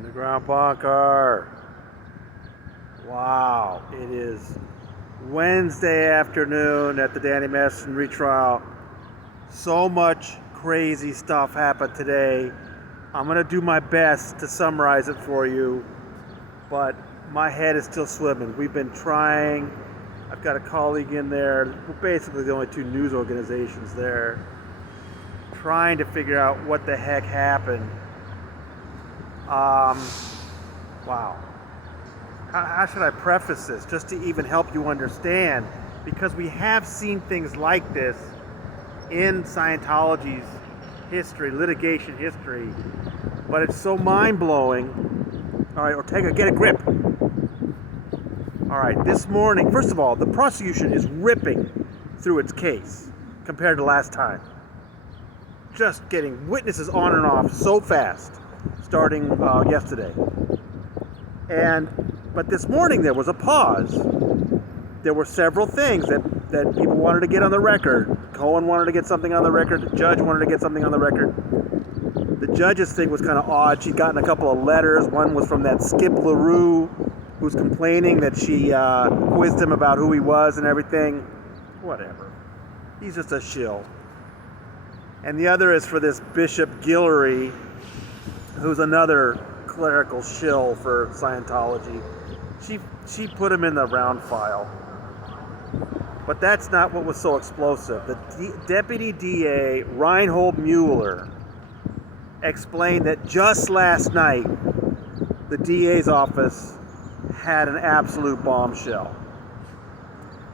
Underground bunker. Wow, it is Wednesday afternoon at the Danny Masterson retrial. So much crazy stuff happened today. I'm gonna do my best to summarize it for you, but my head is still swimming. We've been trying. I've got a colleague in there. We're basically the only two news organizations there, trying to figure out what the heck happened. Wow. How should I preface this, just to even help you understand? Because we have seen things like this in Scientology's history, litigation history, but it's so mind-blowing. All right, Ortega, get a grip. All right, this morning, first of all, the prosecution is ripping through its case compared to last time. Just getting witnesses on and off so fast, starting yesterday. But this morning there was a pause. There were several things that people wanted to get on the record. Cohen wanted to get something on the record. The judge wanted to get something on the record. The judge's thing was kind of odd. She'd gotten a couple of letters. One was from that Skip LaRue, who's complaining that she quizzed him about who he was and everything. Whatever. He's just a shill. And the other is for this Bishop Guillory, who's another clerical shill for Scientology. She put him in the round file. But that's not what was so explosive. The Deputy DA, Reinhold Mueller, explained that just last night, the DA's office had an absolute bombshell.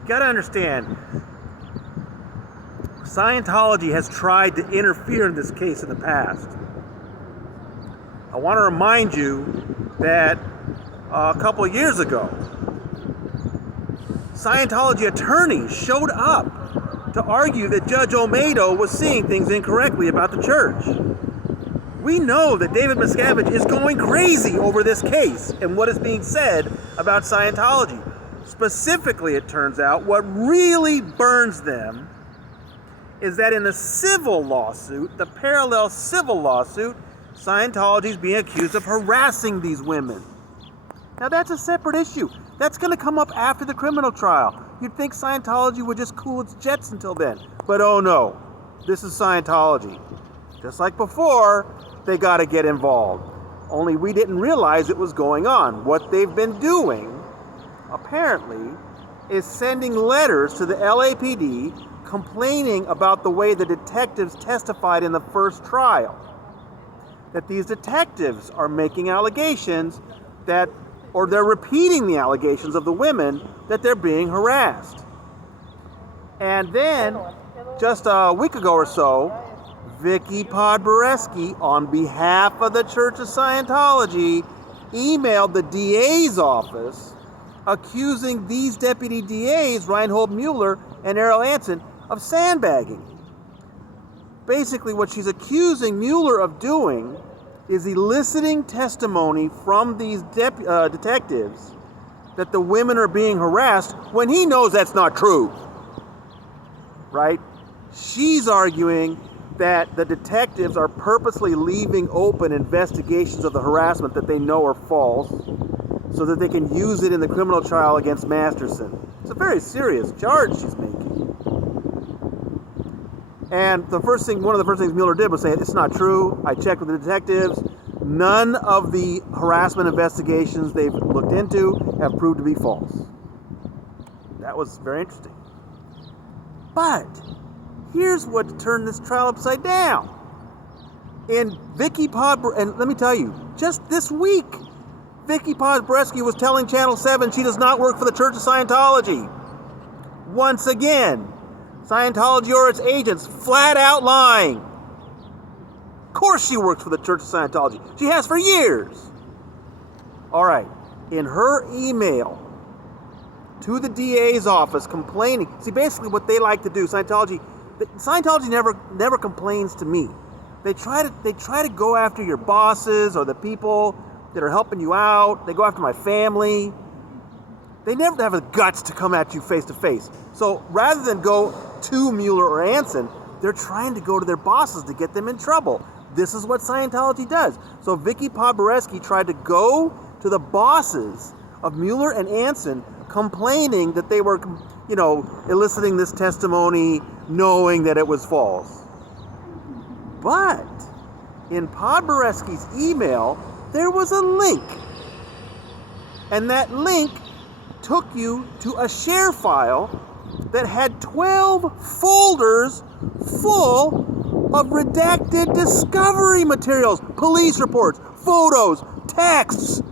You gotta understand, Scientology has tried to interfere in this case in the past. I want to remind you that a couple of years ago, Scientology attorneys showed up to argue that Judge Olmedo was seeing things incorrectly about the church. We know that David Miscavige is going crazy over this case and what is being said about Scientology. Specifically, it turns out, what really burns them is that in the civil lawsuit, the parallel civil lawsuit, Scientology is being accused of harassing these women. Now that's a separate issue. That's going to come up after the criminal trial. You'd think Scientology would just cool its jets until then. But oh no, this is Scientology. Just like before, they got to get involved. Only we didn't realize it was going on. What they've been doing, apparently, is sending letters to the LAPD complaining about the way the detectives testified in the first trial. That these detectives are making allegations or they're repeating the allegations of the women that they're being harassed. And then, just a week ago or so, Vicky Podboreski, on behalf of the Church of Scientology, emailed the DA's office accusing these deputy DAs, Reinhold Mueller and Errol Anson, of sandbagging. Basically, what she's accusing Mueller of doing is eliciting testimony from these detectives that the women are being harassed when he knows that's not true. Right? She's arguing that the detectives are purposely leaving open investigations of the harassment that they know are false so that they can use it in the criminal trial against Masterson. It's a very serious charge she's making. And one of the first things Mueller did was say, it's not true. I checked with the detectives. None of the harassment investigations they've looked into have proved to be false. That was very interesting. But here's what turned this trial upside down. And let me tell you, just this week, Vicky Podboreski was telling Channel 7 she does not work for the Church of Scientology. Once again, Scientology or its agents flat out lying. Of course she works for the Church of Scientology. She has for years. All right. In her email to the DA's office complaining, see, basically what they like to do, Scientology never complains to me. They try to go after your bosses or the people that are helping you out. They go after my family. They never have the guts to come at you face to face. So rather than go to Mueller or Anson, they're trying to go to their bosses to get them in trouble. this is what Scientology does. So Vicky Poboreski tried to go to the bosses of Mueller and Anson complaining that they were, eliciting this testimony knowing that it was false. But in Poboreski's email, there was a link. And that link took you to a share file that had 12 folders full of redacted discovery materials, police reports, photos, texts,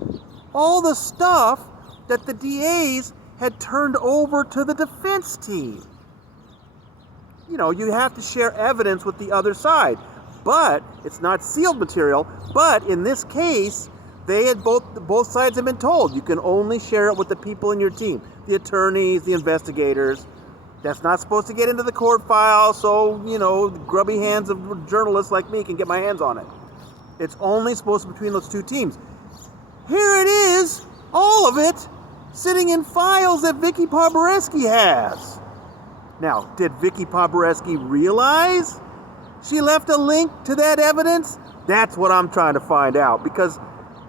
all the stuff that the DAs had turned over to the defense team. You have to share evidence with the other side, but it's not sealed material. But in this case, they had both sides have been told you can only share it with the people in your team, the attorneys, the investigators. That's not supposed to get into the court file, so grubby hands of journalists like me can get my hands on it. It's only supposed to be between those two teams. Here it is, all of it, sitting in files that Vicky Poboreski has. Now, did Vicky Poboreski realize she left a link to that evidence? That's what I'm trying to find out, because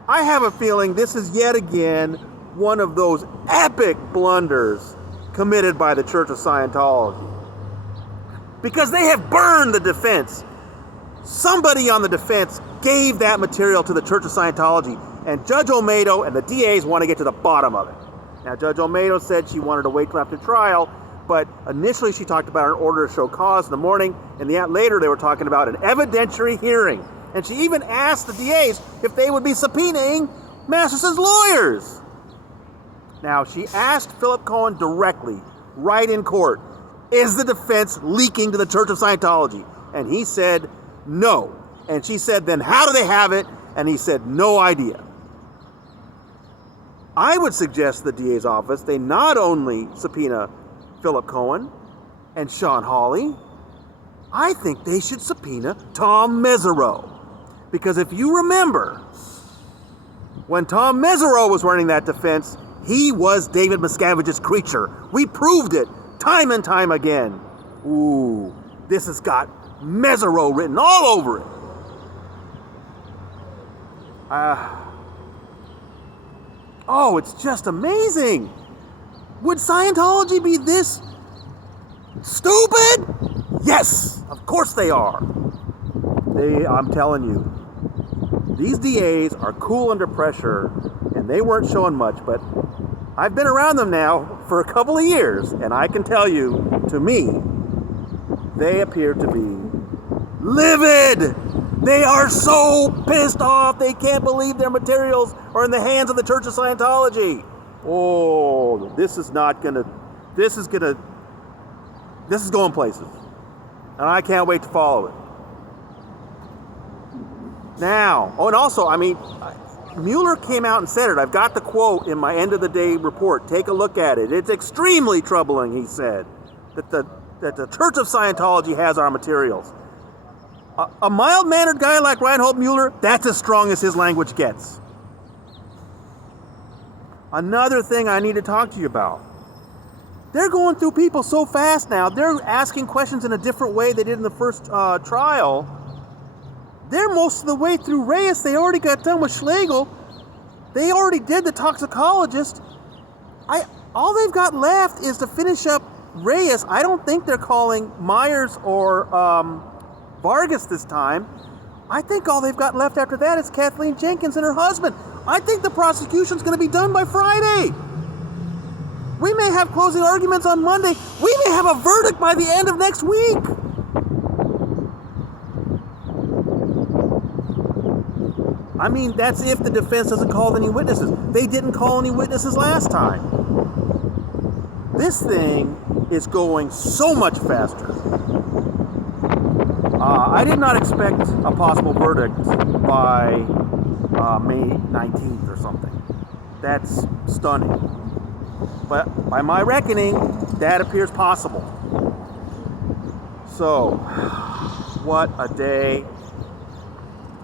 I have a feeling this is yet again one of those epic blunders committed by the Church of Scientology. Because they have burned the defense. Somebody on the defense gave that material to the Church of Scientology, and Judge Olmedo and the DAs want to get to the bottom of it. Now, Judge Olmedo said she wanted to wait till after trial, but initially she talked about an order to show cause in the morning, and later they were talking about an evidentiary hearing. And she even asked the DAs if they would be subpoenaing Masterson's lawyers. Now, she asked Philip Cohen directly, right in court, is the defense leaking to the Church of Scientology? And he said, no. And she said, then how do they have it? And he said, no idea. I would suggest the DA's office, they not only subpoena Philip Cohen and Sean Hawley, I think they should subpoena Tom Mesereau. Because if you remember, when Tom Mesereau was running that defense, he was David Miscavige's creature. We proved it time and time again. Ooh, this has got Mesereau written all over it. It's just amazing. Would Scientology be this stupid? Yes, of course they are. I'm telling you, these DAs are cool under pressure, and they weren't showing much, but I've been around them now for a couple of years, and I can tell you, to me, they appear to be livid. They are so pissed off, they can't believe their materials are in the hands of the Church of Scientology. Oh, this is going places. And I can't wait to follow it. Now, and also, Mueller came out and said it. I've got the quote in my end of the day report. Take a look at it. It's extremely troubling, he said, that the Church of Scientology has our materials. A mild-mannered guy like Reinhold Mueller, that's as strong as his language gets. Another thing I need to talk to you about. They're going through people so fast now. They're asking questions in a different way they did in the first trial. They're most of the way through Reyes. They already got done with Schlegel. They already did the toxicologist. All they've got left is to finish up Reyes. I don't think they're calling Myers or Vargas this time. I think all they've got left after that is Kathleen Jenkins and her husband. I think the prosecution's going to be done by Friday. We may have closing arguments on Monday. We may have a verdict by the end of next week. That's if the defense doesn't call any witnesses. They didn't call any witnesses last time. This thing is going so much faster. I did not expect a possible verdict by May 19th or something. That's stunning. But by my reckoning, that appears possible. So, what a day.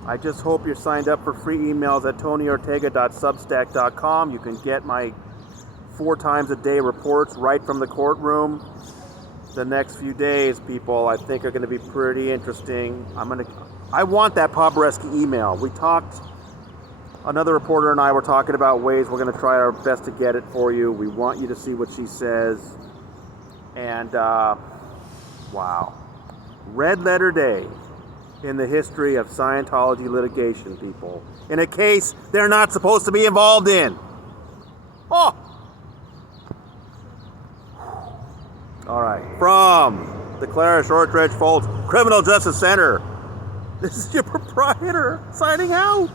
I just hope you're signed up for free emails at TonyOrtega.substack.com. You can get my 4 times a day reports right from the courtroom. The next few days, people, I think are going to be pretty interesting. I want that Pobreski email. We talked, another reporter and I were talking about ways we're going to try our best to get it for you. We want you to see what she says. And, wow. Red letter day in the history of Scientology litigation, people. In a case they're not supposed to be involved in. Oh! All right. From the Clara Shortridge Foltz Criminal Justice Center, this is your proprietor signing out.